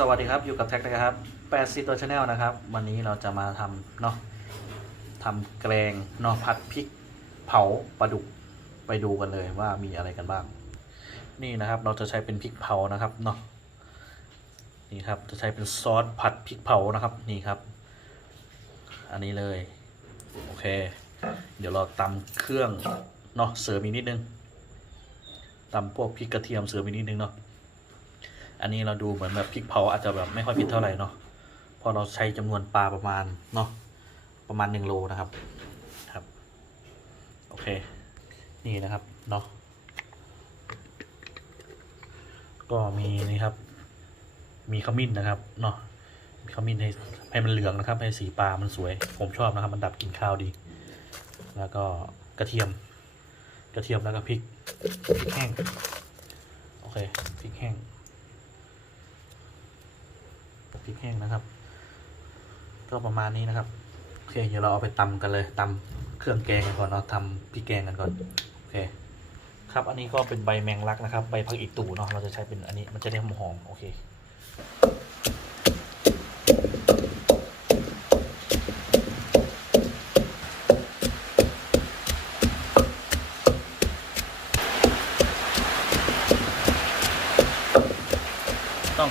สวัสดีครับ อยู่กับแท็กนะครับแปดซีตัวชาแนลนะครับ วันนี้เราจะมาทำเนาะทำแกงเนาะผัดพริกเผาปลาดุกไปดูกันเลยว่ามีอะไรกันบ้าง นี่นะครับเราจะใช้เป็นพริกเผานะครับเนาะนี่ครับจะใช้เป็นซอสผัดพริกเผานะครับนี่ครับ อันนี้เลยโอเค เดี๋ยวเราตำเครื่องเนาะเสริมอีกนิดนึงตำพวกพริกกระเทียมเสริมอีกนิดนึงเนาะ อันนี้เราดูเหมือนแบบพริกเผาอาจจะแบบไม่ค่อยเผ็ดเท่าไหร่เนาะพราะเราใช้จำนวนปลาประมาณเนาะประมาณหนึ่งโลนะครับครับโอเค นี่นะครับเนาะก็มีนี่ครับ มีขมิ้นนะครับเนาะมีขมิ้นให้ให้มันเหลืองนะครับให้สีปลามันสวย ผมชอบนะครับ มันดับกลิ่นข้าวดี แล้วก็กระเทียม กระเทียมแล้วก็พริกพริกแห้งโอเคพริกแห้ง พริกแห้งนะครับ ก็ประมาณนี้นะครับโอเคเดี๋ยวเราเอาไปตำกันเลยตำเครื่องแกงกันก่อนเนาะทำพริกแกงกันก่อนโอเค ครับอันนี้ก็เป็นใบแมงลักนะครับ ใบผักอีตูเนาะเราจะใช้เป็นอันนี้มันจะได้หอมๆโอเค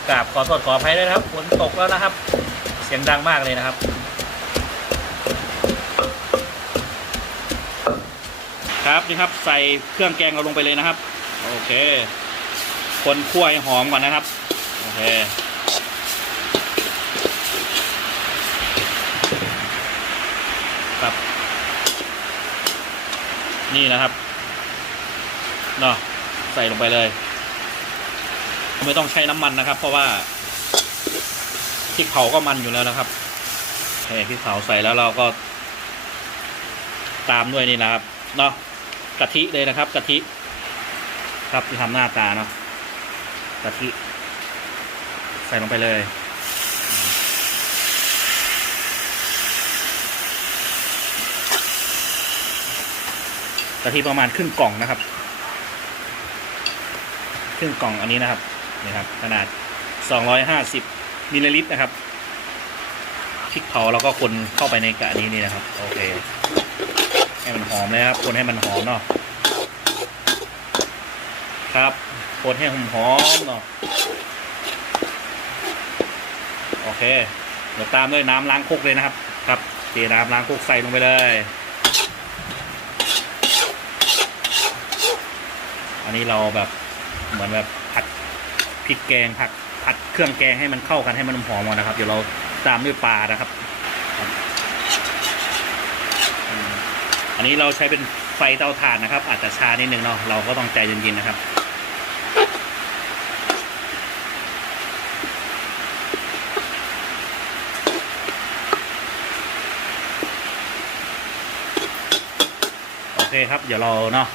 กราบขอโทษขออภัยด้วยนะครับฝนตกแล้วนะครับ เสียงดังมากเลยนะครับ ครับนี่ครับใส่เครื่องแกงเราลงไปเลยนะครับ โอเค คนคั่วให้หอมก่อนนะครับ โอเคครับนี่นะครับเนาะใส่ลงไปเลย ไม่ต้องใช้น้ำมันนะครับ เพราะว่าพริกเผาก็มันอยู่แล้วนะครับโอเคพริกเผาใส่แล้วเราก็ ตามด้วยนี่นะครับเนาะกะทิเลยนะครับกะทิ ครับที่ทำหน้าตาเนาะกะทิ ใส่ลงไปเลยกะทิประมาณครึ่งกล่องนะครับ ครึ่งกล่องอันนี้นะครับ นี่ครับขนาด 250มิลลิลิตรนะครับพริกเผาเราก็คนเข้าไปในกะนี้นี่นะครับ โอเค ให้มันหอมเลยครับ คนให้มันหอมเนาะครับ คนให้หอมหอมเนาะโอเค เดี๋ยวตามด้วยน้ำล้างคุกเลยนะครับ ครับเทน้ำล้างคุกใส่ลงไปเลยอันนี้เราแบบเหมือนแบบผัด พริกแกงผัดผัดเครื่องแกงให้มันเข้ากันให้มันหอมก่อนนะครับ เดี๋ยวเราตามด้วยปลานะครับ อันนี้เราใช้เป็นไฟเตาถ่านนะครับ อาจจะช้านิดนึงเนาะเราก็ต้องใจเย็นๆนะครับโอเคครับ เดี๋ยวเราเนาะ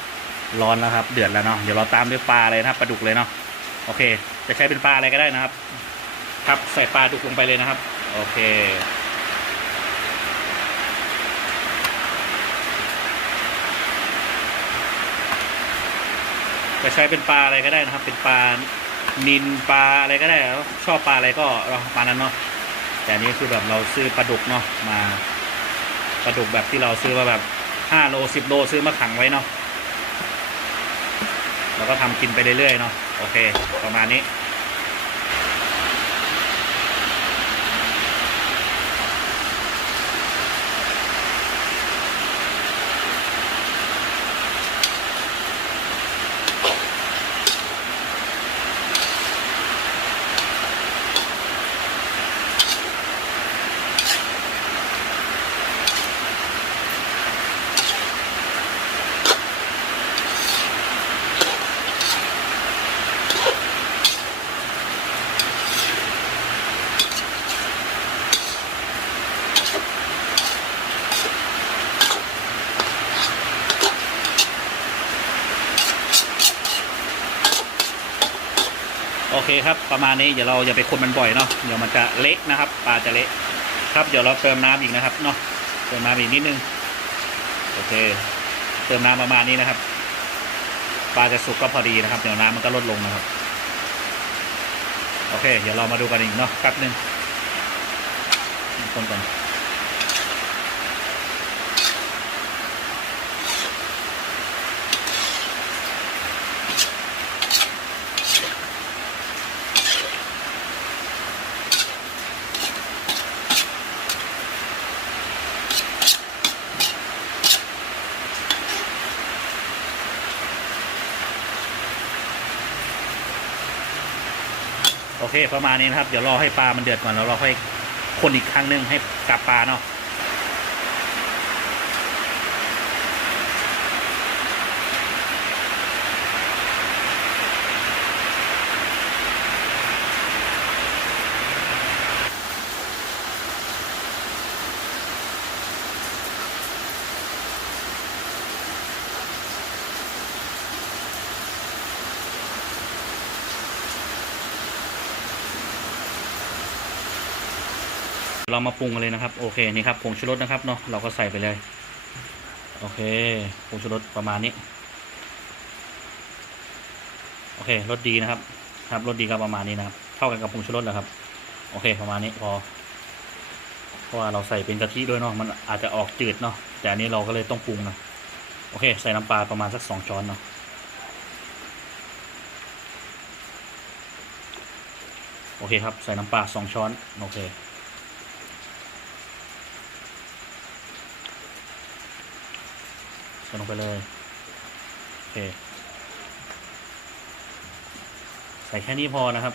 ร้อนแล้วครับ เดือดแล้วเนาะเดี๋ยวเราตามด้วยปลาเลยนะครับปลาดุกเลยเนาะ โอเค จะใช้เป็นปลาอะไรก็ได้นะครับ ครับใส่ปลาดุกลงไปเลยนะครับ โอเค จะใช้เป็นปลาอะไรก็ได้นะครับ เป็นปลานินปลาอะไรก็ได้แล้วชอบปลาอะไรก็เราปลานั้นเนาะแต่นี้คือแบบเราซื้อปลาดุกเนาะมาปลาดุกแบบที่เราซื้อมาแบบห้าโลสิบโลซื้อมาขังไว้เนาะเราก็ทำกินไปเรื่อยๆเนาะ โอเค ประมาณนี้ อเคครับ ประมาณนี้เดี๋ยวเราอย่าไปคนมันบ่อยเนาะเดี๋ยวมันจะเละนะครับปลาจะเละครับเดี๋ยวเราเติมน้ำอีกนะครับเนาะเติมน้ำอีกนิดนึงโอเค เติมน้ำประมาณนี้นะครับปลาจะสุกก็พอดีนะครับเดี๋ยวน้ำมันก็ลดลงนะครับ โอเค เดี๋ยวเรามาดูกันอีกเนาะแป๊บหนึ่งคนก่อน เคประมาณนี้นะครับ เดี๋ยวรอให้ปลามันเดือดก่อนแล้วเราค่อยคนอีกครั้งหนึ่งให้กลับปลาเนาะ เรามาปรุงกันเลยนะครับ โอเคนี่ครับผงชูรสนะครับเนาะเราก็ใส่ไปเลย โอเคผงชูรสประมาณนี้ โอเครสดีนะครับ ครับรสดีก็ประมาณนี้นะครับ เท่ากันกับผงชูรสแหละครับ โอเคประมาณนี้พอเพราะว่าเราใส่เป็นกะทิด้วยเนาะมันอาจจะออกจืดเนาะแต่อันนี้เราก็เลยต้องปรุงนะโอเค ใส่น้ำปลาประมาณสักสองช้อนเนาะโอเคครับ ใส่น้ำปลาสองช้อน โอเค ใส่ลงไปเลย โอเค ใส่แค่นี้พอนะครับ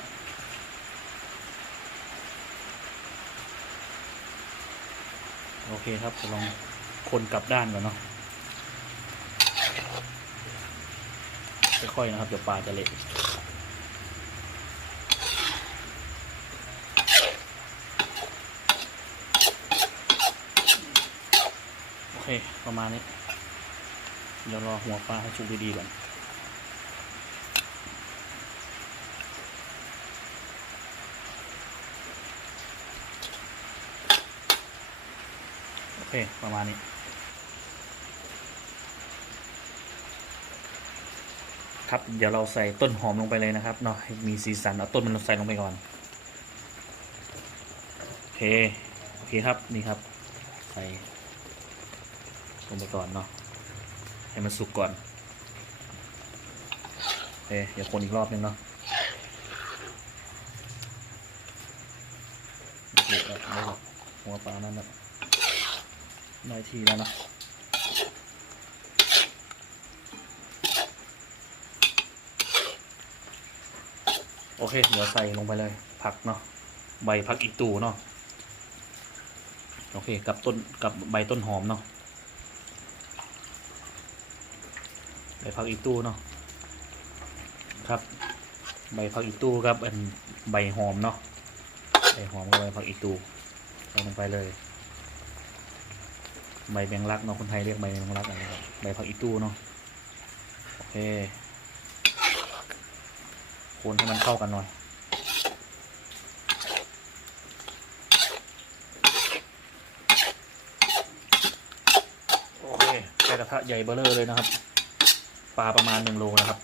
โอเคครับจะลองคนกลับด้านก่อนเนาะค่อยๆนะครับเดี๋ยวปลาจะเละโอเค ประมาณนี้ เดี๋ยวรอหัวปลาให้สุกดีๆก่อนโอเคประมาณนี้ ครับเดี๋ยวเราใส่ต้นหอมลงไปเลยนะครับเนาะให้มีสีสันเอาต้นมันใส่ลงไปก่อนโอเคโอเคครับนี่ครับ ใส่ลงไปก่อนเนาะ ให้มันสุกก่อนโอเคเดี๋ยวคนอีกรอบนึงเนาะโอเคเอาเอาละหัวปลานั่นนะได้ทีแล้วเนาะโอเค เดี๋ยวใส่ลงไปเลย ผักเนาะใบผักอีตูเนาะโอเค กับต้นกับใบต้นหอมเนาะ ใบผักอีตู้เนาะครับ ใบผักอีตู้ครับอันใบหอมเนาะใบหอมกับใบผักอีตู้ใส่ลงไปเลย ใบแมงลักเนาะคนไทยเรียกใบแมงลักอะไรครับใบผักอีตู้เนาะโอเคคนให้มันเข้ากันหน่อยโอเคใช้กระทะใหญ่เบ้อเลยนะครับ ปลาประมาณหนึ่งโลนะครับ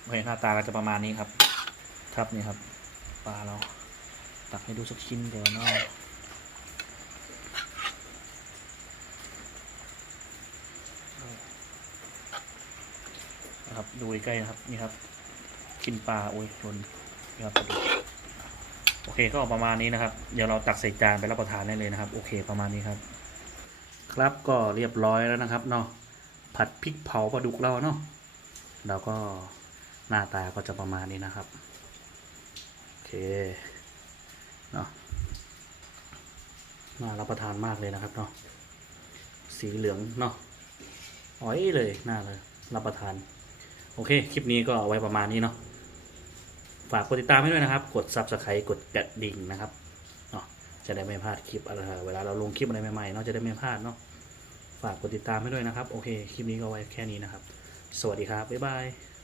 โอเคหน้าตาก็จะประมาณนี้ครับ ครับนี่ครับ ปลาเรา ตักให้ดูสักชิ้นก่อนเนาะนะครับดูใกล้นะครับนี่ครับกินปลาโอ้ยโดนนี่ครับปลาดุกโอเคก็ประมาณนี้นะครับ เดี๋ยวเราตักใส่จานไปรับประทานได้เลยนะครับ โอเคประมาณนี้ครับ ครับก็เรียบร้อยแล้วนะครับเนาะ ผัดพริกเผาปลาดุกเราเนาะแล้วก็หน้าตาก็จะประมาณนี้นะครับ โอเคเนาะน่ารับประทานมากเลยนะครับเนาะสีเหลืองเนาะอ้อยเลยน่าเลยรับประทาน โอเค คลิปนี้ก็เอาไว้ประมาณนี้เนาะฝากกดติดตามให้ด้วยนะครับ กด subscribe กดกระดิ่งนะครับเนาะจะได้ไม่พลาดคลิปอะไรเวลาเราลงคลิปอะไรใหม่ๆเนาะจะได้ไม่พลาดเนาะ ฝากกดติดตามให้ด้วยนะครับ โอเค คลิปนี้ก็ไว้แค่นี้นะครับ สวัสดีครับ บ๊ายบาย